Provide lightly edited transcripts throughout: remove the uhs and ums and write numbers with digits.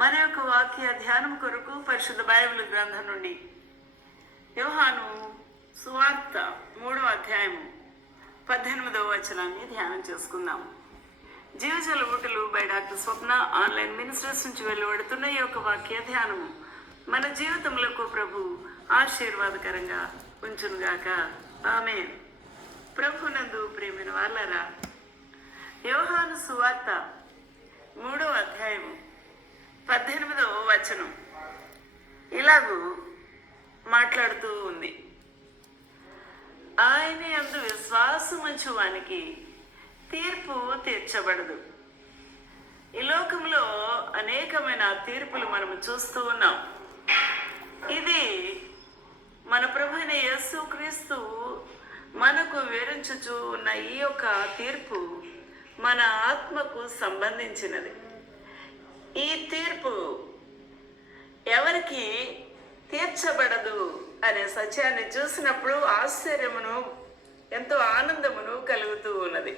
మన యొక్క వాక్య ధ్యానం కొరకు పరిశుద్ధ బైబిల్ గ్రంథం నుండి యోహాను సువార్త 3వ అధ్యాయము 18వ వచనాన్ని ధ్యానం చేసుకుందాం. జీవజల ఊటలు by doctor Swapna online ministries నుంచి వెలువడుతున్న ఈ యొక్క వాక్య ధ్యానము మన జీవితములకు ప్రభు ఆశీర్వాదకరంగా ఉంచునుగాక. ఆమేన్. ప్రభునందు ప్రేమైన వాళ్ళరా, యోహాను సువార్త 3వ అధ్యాయము 18వ వచనం ఇలాగూ మాట్లాడుతూ ఉంది. ఆయన యందు విశ్వాసముంచు వానికి తీర్పు తీర్చబడదు. ఈ లోకంలో అనేకమైన తీర్పులు మనము చూస్తూ ఉన్నాం. ఇది మన ప్రభువైన యేసుక్రీస్తు మనకు వివరించుచూ ఉన్న ఈ యొక్క తీర్పు మన ఆత్మకు సంబంధించినది. ఈ తీర్పు ఎవరికి తీర్చబడదు అనే సత్యాన్ని చూసినప్పుడు ఆశ్చర్యమును ఎంతో ఆనందమును కలుగుతూ ఉన్నది.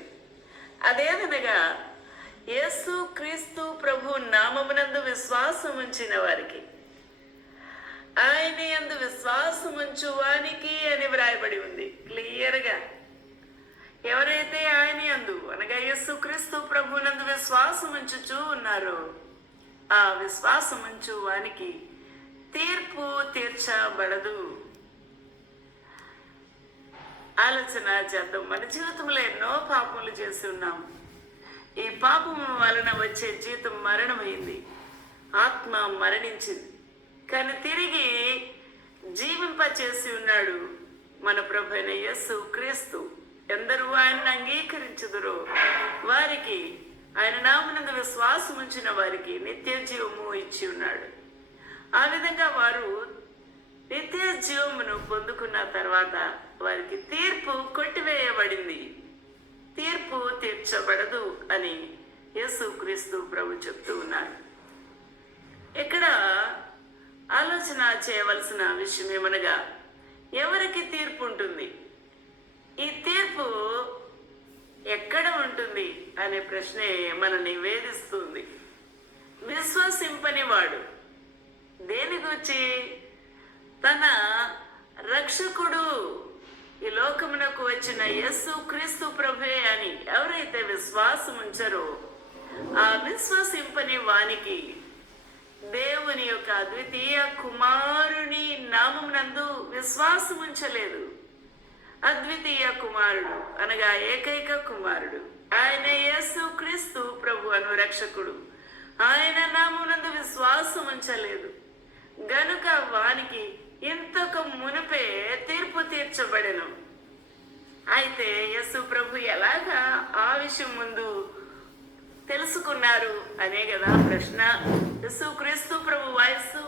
అదేదనగా యేసు క్రీస్తు ప్రభు నామమునందు విశ్వాసం ఉంచిన వారికి, ఆయన యందు విశ్వాసం ఉంచు వానికి అని వ్రాయబడి ఉంది క్లియర్గా. ఎవరైతే ఆయన యందు అనగా యేసు క్రీస్తు ప్రభునందు విశ్వాసం ఉంచుచూ ఉన్నారో ఆ విశ్వాసం ఉంచు వానికి తీర్పు తీర్చబడదు. ఆలోచన చేద్దాం. మన జీవితంలో ఎన్నో పాపములు చేసి ఉన్నాం. ఈ పాపము వలన వచ్చే జీవితం మరణమైంది, ఆత్మ మరణించింది. కానీ తిరిగి జీవింపచేసి ఉన్నాడు మన ప్రభువైన యేసు క్రీస్తు. ఎందరూ ఆయన్ని అంగీకరించుదురో వారికి, ఆయన నామమునందు విశ్వాసం ఉంచిన వారికి నిత్య జీవము ఇచ్చి ఉన్నాడు. ఆ విధంగా వారు నిత్య జీవమును పొందుకున్న తర్వాత వారికి తీర్పు కొట్టివేయబడింది. తీర్పు తీర్చబడదు అని యేసుక్రీస్తు ప్రభు చెప్తూ ఉన్నారు. ఇక్కడ ఆలోచన చేయవలసిన విషయం ఏమనగా, ఎవరికి తీర్పు ఉంటుంది, ఈ తీర్పు ఎక్కడ ఉంటుంది అనే ప్రశ్నే మనల్ని వేధిస్తుంది. విశ్వసింపని వాడు దేని గురించి, తన రక్షకుడు ఈ లోకమునకు వచ్చిన యేసు క్రీస్తు ప్రభువే అని ఎవరైతే విశ్వాసం ఉంచారో ఆ విశ్వసింపని వానికి దేవుని యొక్క అద్వితీయ కుమారుని నామమునందు విశ్వాసం ఉంచలేదు. అద్వితీయ కుమారుడు అనగా ఏకైక కుమారుడు ఆయన యేసు క్రీస్తు ప్రభు అను రక్షకుడు, ఆయన నామమునందు విశ్వాసం ఉంచలేదు గనుక వానికి ఇంతకు మునిపే తీర్పు తీర్చబడెను. అయితే యేసు ప్రభు ఎలాగా ఆ విషయం ముందు తెలుసుకున్నారు అనే కదా ప్రశ్న. యేసు క్రీస్తు ప్రభు వయస్సు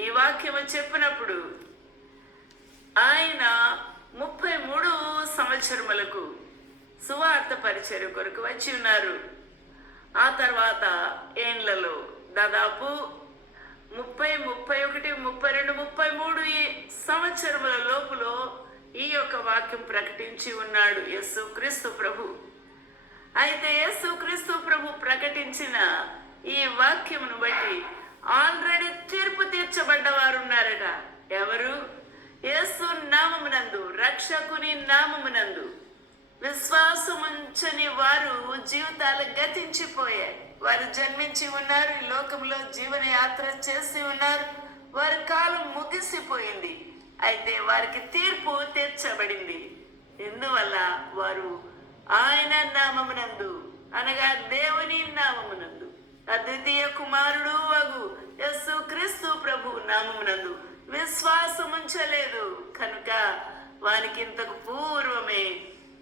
ఈ వాక్యము చెప్పినప్పుడు ఆయన 33 సంవత్సరములకు సువార్త పరిచర్య కొరకు వచ్చి ఉన్నారు. ఆ తర్వాత ఏండ్లలో దాదాపు 30, 31, 32, 33 సంవత్సరముల లోపులో ఈ యొక్క వాక్యం ప్రకటించి ఉన్నాడు యేసు క్రీస్తు ప్రభు. అయితే యేసు క్రీస్తు ప్రభు ప్రకటించిన ఈ వాక్యమును బట్టి ఆల్రెడీ తీర్పు తీర్చబడ్డవారు ఉన్నారట. ఎవరు? యేసు నామమునందు, రక్షకుని నామమునందు విశ్వాసముంచని వారు జీవితాలు గతించిపోయాయి. వారు జన్మించి ఉన్నారు, ఈ లోకంలో జీవన యాత్ర చేసి ఉన్నారు, వారి కాలం ముగిసిపోయింది. అయితే వారికి తీర్పు తీర్చబడింది. ఎందువల్ల? వారు ఆయన నామమునందు అనగా దేవుని నామమునందు అద్వితీయ కుమారుడు వగు యేసు క్రీస్తు ప్రభు నామమునందు విశ్వాసం ఉంచలేదు కనుక వానికి ఇంతకు పూర్వమే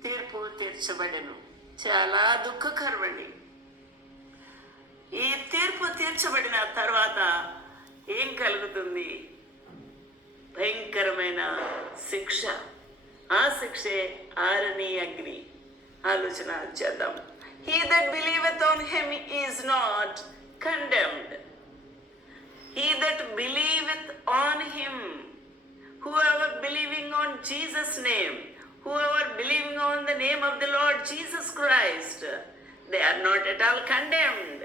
తీర్పు తీర్చబడెను. చాలా దుఃఖకరమండి. ఈ తీర్పు తీర్చబడిన తర్వాత ఏం కలుగుతుంది? భయంకరమైన శిక్ష. ఆ శిక్షే ఆరని అగ్ని. ఆలోచన చేద్దాం. He that believeth on him is not condemned. He that believeth on him, whoever believing on Jesus' name, whoever believing on the name of the Lord Jesus Christ, they are not at all condemned.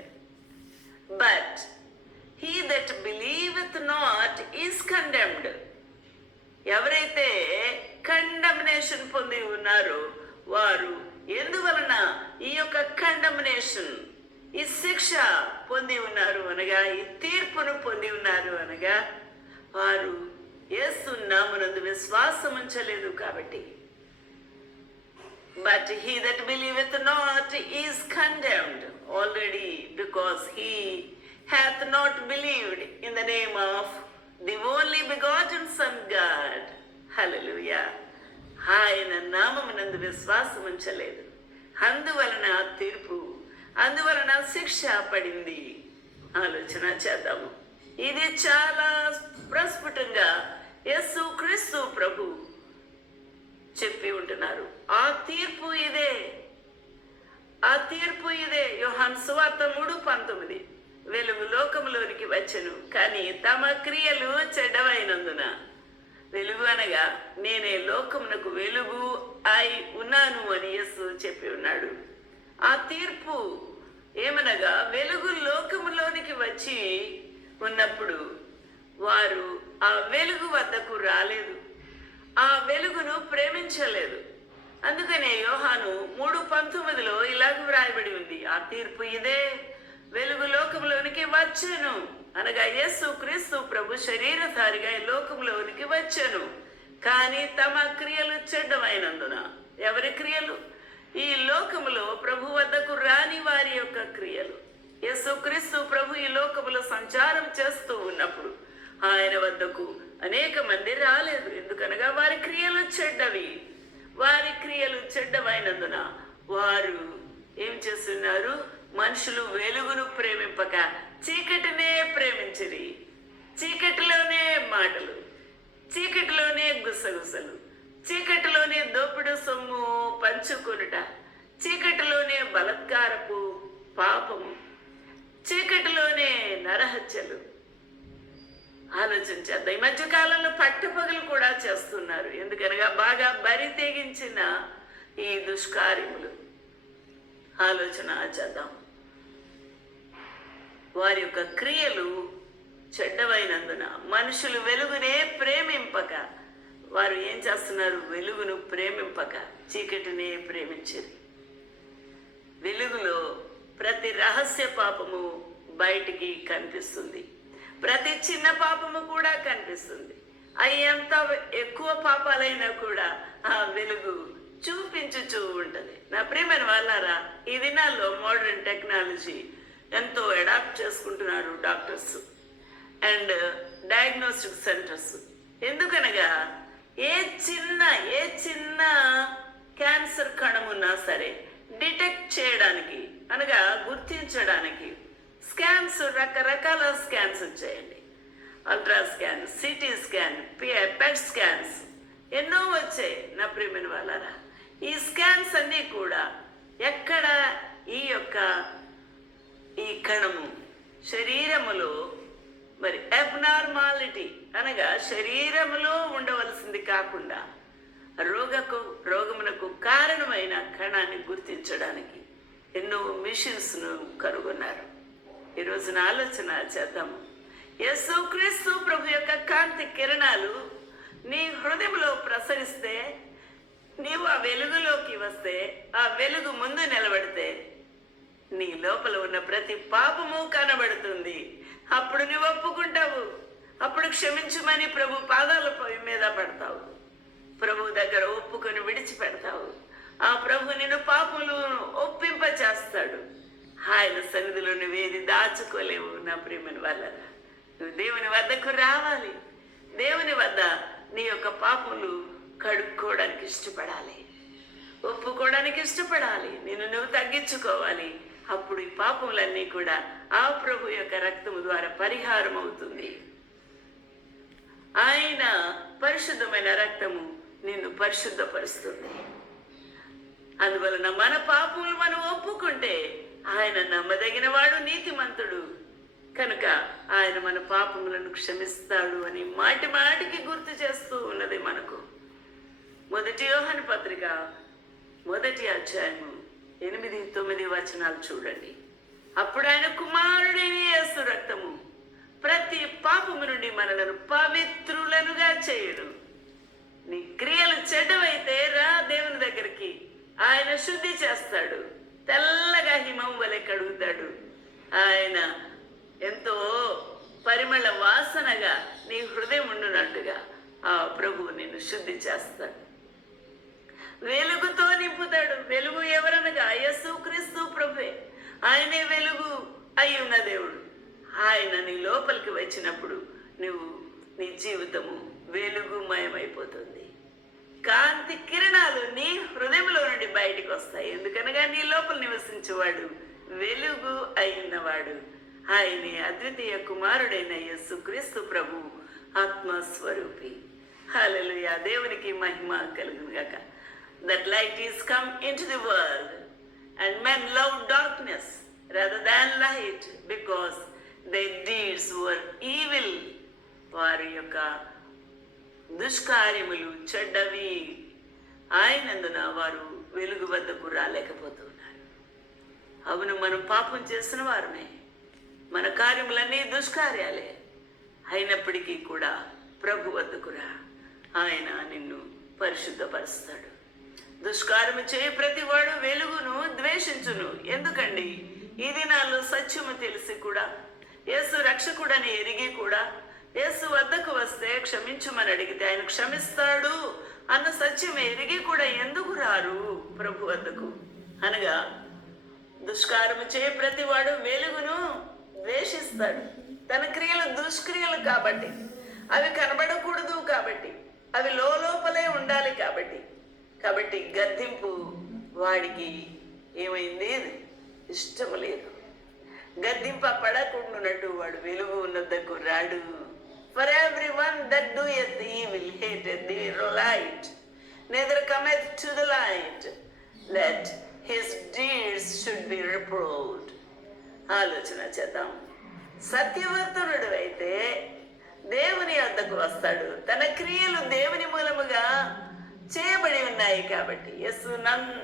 But He that believeth not is condemned. ఎవరైతే condemnation పొంది ఉన్నారో వారు ఎందువలన ఈ యొక్క condemnation, ఈ శిక్ష పొంది ఉన్నారు అనగా, ఈ తీర్పును పొంది ఉన్నారు అనగా, వారు యేసు నామమునందు విశ్వాసం ఉంచలేదు కాబట్టి. But he that believeth not is condemned already, because he hath not believed in the name of the only begotten Son God. Hallelujah. ఆయన నామమునందు విశ్వాసం ఉంచలేదు, అందువలన తీర్పు, అందువలన శిక్ష పడింది. ఆలోచన చేద్దాము. ఇది చాలా ప్రస్ఫుటంగా యేసు క్రీస్తు ప్రభు చెప్పి ఉంటున్నారు. ఆ తీర్పు ఇదే, ఆ తీర్పు ఇదే. యోహాను సువార్త 3:19, వెలుగు లోకములోనికి వచ్చెను, కానీ తమ క్రియలు చెడ్డవైనందున. వెలుగు అనగా నేనే లోకమునకు వెలుగు అయి ఉన్నాను అని యేసు చెప్పి ఉన్నాడు. ఆ తీర్పు ఏమనగా, వెలుగు లోకములోనికి వచ్చి ఉన్నప్పుడు వారు ఆ వెలుగు వద్దకు రాలేదు, ఆ వెలుగును ప్రేమించలేదు. అందుకనే యోహాను 3:19లో ఇలాగ వ్రాయబడి ఉంది, ఆ తీర్పు ఇదే, వెలుగు లోకంలోనికి వచ్చెను అనగా యేసు క్రీస్తు ప్రభు శరీరధారిగా ఈ లోకంలోనికి వచ్చెను, కానీ తమ క్రియలు చెడ్డమైనందున. ఎవరి క్రియలు? ఈ లోకములో ప్రభు వద్దకు రాని వారి యొక్క క్రియలు. యేసు క్రీస్తు ప్రభు ఈ లోకములో సంచారం చేస్తూ ఉన్నప్పుడు ఆయన వద్దకు అనేక మంది రాలేదు. ఎందుకనగా వారి క్రియలు చెడ్డవి. వారి క్రియలు చెడ్డమైనందున వారు ఏం చేస్తున్నారు? మనుషులు వెలుగును ప్రేమింపక చీకటినే ప్రేమించిరి. చీకటిలోనే మాటలు, చీకటిలోనే గుసగుసలు, చీకటిలోనే దోపిడు సొమ్ము పంచుకొనుట, చీకటిలోనే బలత్కారపు పాపము, చీకటిలోనే నరహత్యలు. ఆలోచించేద్దాం. ఈ మధ్య కాలంలో పట్టపగలు కూడా చేస్తున్నారు. ఎందుకనగా బాగా బరి తెగించిన ఈ దుష్కార్యములు. ఆలోచన చేద్దాం. వారి యొక్క క్రియలు చెడ్డవైనందున మనుషులు వెలుగునే ప్రేమింపక వారు ఏం చేస్తున్నారు? వెలుగును ప్రేమింపక చీకటినే ప్రేమించేది. వెలుగులో ప్రతి రహస్య పాపము బయటికి కనిపిస్తుంది, ప్రతి చిన్న పాపము కూడా కనిపిస్తుంది. అవి ఎంత ఎక్కువ పాపాలైనా కూడా ఆ వెలుగు చూపించుచూ ఉంటుంది. నా ప్రియమైన వాళ్ళారా, ఈ దినాల్లో మోడర్న్ టెక్నాలజీ ఎంతో అడాప్ట్ చేసుకుంటున్నారు డాక్టర్స్ అండ్ డయాగ్నోస్టిక్ సెంటర్స్. ఎందుకనగా ఏ చిన్న క్యాన్సర్ కణం ఉన్నా సరే డిటెక్ట్ చేయడానికి అనగా గుర్తించడానికి స్కాన్స్, రకరకాల స్కాన్స్ వచ్చాయండి. అల్ట్రా స్కాన్, సిటీ స్కాన్, పెట్ స్కాన్స్ ఎన్నో వచ్చాయి. నా ప్రియమైన వాళ్ళారా, ఈ స్కాన్స్ అన్నీ కూడా ఎక్కడ ఈ కణము శరీరములో మరి అబ్నార్మాలిటీ అనగా శరీరములో ఉండవలసింది కాకుండా రోగమునకు కారణమైన కణాన్ని గుర్తించడానికి ఎన్నో మిషన్స్ను కనుగొన్నారు. ఈ రోజున ఆలోచన చేద్దాము. యేసు క్రీస్తు ప్రభు యొక్క కాంతి కిరణాలు నీ హృదయంలో ప్రసరిస్తే, నీవు ఆ వెలుగులోకి వస్తే, ఆ వెలుగు ముందు నిలబడితే నీ లోపల ఉన్న ప్రతి పాపము కనబడుతుంది. అప్పుడు నువ్వు ఒప్పుకుంటావు, అప్పుడు క్షమించమని ప్రభు పాదాల మీద పడతావు, ప్రభు దగ్గర ఒప్పుకొని విడిచిపెడతావు. ఆ ప్రభు నిన్ను పాపములు ఒప్పింప చేస్తాడు. ఆయన సన్నిధిలో నువ్వేది దాచుకోలేవు. నా ప్రియమైన వాళ్ళ, నువ్వు దేవుని వద్దకు రావాలి. దేవుని వద్ద నీ యొక్క పాపములు కడుక్కోవడానికి ఇష్టపడాలి, ఒప్పుకోవడానికి ఇష్టపడాలి. నువ్వు తగ్గించుకోవాలి. అప్పుడు ఈ పాపములన్నీ కూడా ఆ ప్రభు యొక్క రక్తము ద్వారా పరిహారం అవుతుంది. ఆయన పరిశుద్ధమైన రక్తము నిన్ను పరిశుద్ధపరుస్తుంది. అందువలన మన పాపములు మనం ఒప్పుకుంటే ఆయన నమ్మదగిన వాడు, నీతిమంతుడు కనుక ఆయన మన పాపములను క్షమిస్తాడు అని మాటి మాటికి గుర్తు చేస్తూ ఉన్నది మనకు. 1 యోహాను పత్రిక 1వ అధ్యాయము 8-9 వచనాలు చూడండి. అప్పుడు ఆయన కుమారుడైన యేసు రక్తము ప్రతి పాపము నుండి మనలను పవిత్రులనుగా చేయును. నీ క్రియలు చెడ్డవైతే రా దేవుని దగ్గరికి, ఆయన శుద్ధి చేస్తాడు, తెల్లగా హిమం వలె కడుగుతాడు. ఆయన ఎంతో పరిమళ వాసనగా నీ హృదయం ఉండునట్టుగా ఆ ప్రభువు నిన్ను శుద్ధి చేస్తాడు, వెలుగుతో నింపుతాడు. వెలుగు ఎవరనగా యేసుక్రీస్తు ప్రభువే. ఆయనే వెలుగు అయి ఉన్న దేవుడు. ఆయన నీ లోపలికి వచ్చినప్పుడు నీ జీవితము వెలుగుమయమైపోతుంది. కాంతి కిరణాలు నీ హృదయంలో నుండి బయటికి వస్తాయి. ఎందుకనగా నీ లోపల నివసించేవాడు వెలుగు అయినవాడు. ఆయనే అద్వితీయ కుమారుడైన యేసుక్రీస్తు ప్రభు ఆత్మస్వరూపి. హల్లెలూయా. దేవునికి మహిమ కలుగును గాక. That light is come into the world and men love darkness rather than light because their deeds were evil. వారి యొక్క దుష్కార్యములు చెడ్డవి అయినందున వారు వెలుగు వద్దకు రాలేకపోతున్నారు. అవును, మనం పాపం చేసిన వారమే, మన కార్యములన్నీ దుష్కార్యాలే. అయినప్పటికీ కూడా ప్రభు వద్దకు రా, ఆయన నిన్ను పరిశుద్ధపరుస్తాడు. దుష్కార్యము చేయ ప్రతివాడు వెలుగును ద్వేషించును. ఎందుకండి? ఈ దినాల్లో సత్యము తెలిసి కూడా, యేసు రక్షకుడని ఎరిగి కూడా, యేసు వద్దకు వస్తే క్షమించుమని అడిగితే ఆయన క్షమిస్తాడు అన్న సత్యం ఎరిగి కూడా ఎందుకు రారు ప్రభు వద్దకు? అనగా దుష్కారము చేయ ప్రతివాడు వెలుగును ద్వేషిస్తాడు. తన క్రియలు దుష్క్రియలు కాబట్టి, అవి కనబడకూడదు కాబట్టి, అవి లోపలే ఉండాలి కాబట్టి గద్దింపు వాడికి ఏమైంది? ఇష్టం లేదు. గద్దింప పడకుండానట్టు వాడు వెలుగు ఉన్నద్దకు రాడు. For everyone that doeth evil hateth the light, neither cometh to the light, let his deeds should be reproved. ఆలోచన చేద్దాం. సత్యవర్తనుడు అయితే దేవుని వద్దకు వస్తాడు. తన క్రియలు దేవుని మూలముగా చేయబడి ఉన్నాయి కాబట్టి, యేసు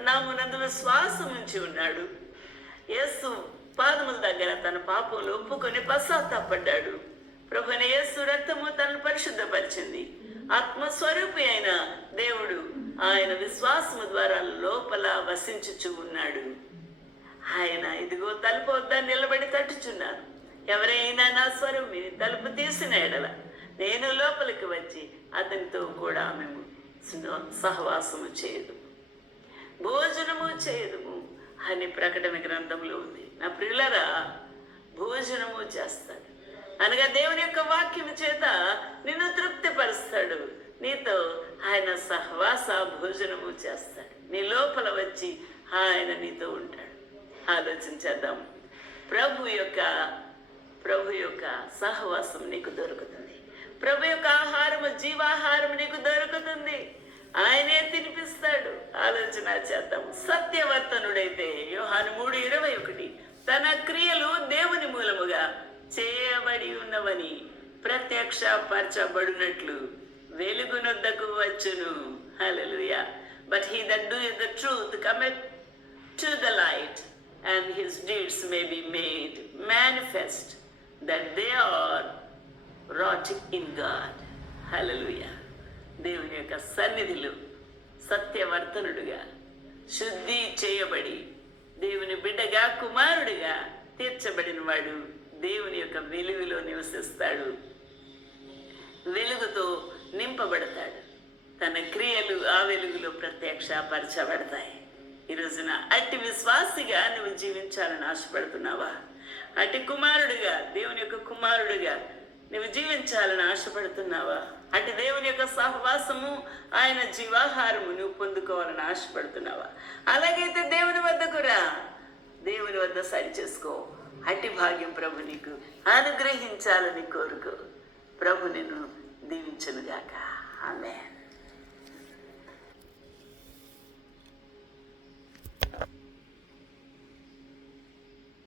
నామునందు విశ్వాసం ఉంచి ఉన్నాడు. యేసు పాదముల దగ్గర తన పాపములు ఒప్పుకొని పశ్చాత్తాపడ్డాడు. ప్రభువైన యేసు రక్తము తనను పరిశుద్ధపరిచింది. ఆత్మస్వరూపి అయిన దేవుడు ఆయన విశ్వాసము ద్వారా లోపల వసించుచు ఉన్నాడు. ఆయన ఇదిగో తలుపు వద్ద నిలబడి తట్టుచున్నాను. ఎవరైనా నా స్వరూపిని తలుపు తీసిన ఎడల నేను లోపలికి వచ్చి అతనితో కూడా మేము సహవాసము చేయదు, భోజనము చేయదుము అని ప్రకటన గ్రంథంలో ఉంది. నా ప్రియులరా, భోజనము చేస్తాడు అనగా దేవుని యొక్క వాక్యము చేత నిన్ను తృప్తిపరుస్తాడు. నీతో ఆయన సహవాస భోజనము చేస్తాడు. నీ లోపల వచ్చి ఆయన నీతో ఉంటాడు. ఆలోచించేద్దాం. ప్రభు యొక్క సహవాసం నీకు దొరుకుతుంది. ప్రభు యొక్క ఆహారము, జీవాహారము నీకు దొరుకుతుంది. ఆయనే తినిపిస్తాడు. ఆలోచన చేద్దాం. సత్యవర్తనుడైతే యోహాను 3:21 తన క్రియలు దేవుని మూలముగా చేయబడి ఉన్నవని ప్రత్యక్షపరచబడినట్లు వెలుగునొద్దకు వచ్చును. Hallelujah. But he that doeth the truth cometh to the light and his deeds may be made manifest that they are wrought in God. Hallelujah. దేవుని యొక్క సన్నిధిలో సత్యవర్తనుడుగా శుద్ధి చేయబడి దేవుని బిడ్డగా, కుమారుడిగా తీర్చబడిన వాడు దేవుని యొక్క వెలుగులో నివసిస్తాడు. వెలుగుతో నింపబడతాడు. తన క్రియలు ఆ వెలుగులో ప్రత్యక్షపరచబడతాయి. ఈ రోజున అట్టి విశ్వాసిగా నువ్వు జీవించాలని ఆశపడుతున్నావా? అట్టి కుమారుడిగా, దేవుని యొక్క కుమారుడిగా నువ్వు జీవించాలని ఆశపడుతున్నావా? అటు దేవుని యొక్క సహవాసము, ఆయన జీవాహారము నువ్వు పొందుకోవాలని ఆశపడుతున్నావా? అలాగైతే దేవుని వద్దకు రా, దేవుని వద్ద సరి చేసుకో. అట్టి భాగ్యం ప్రభు నీకు అనుగ్రహించాలని కోరుకో. ప్రభు నిన్ను దీవించునుగాక. ఆమేన్.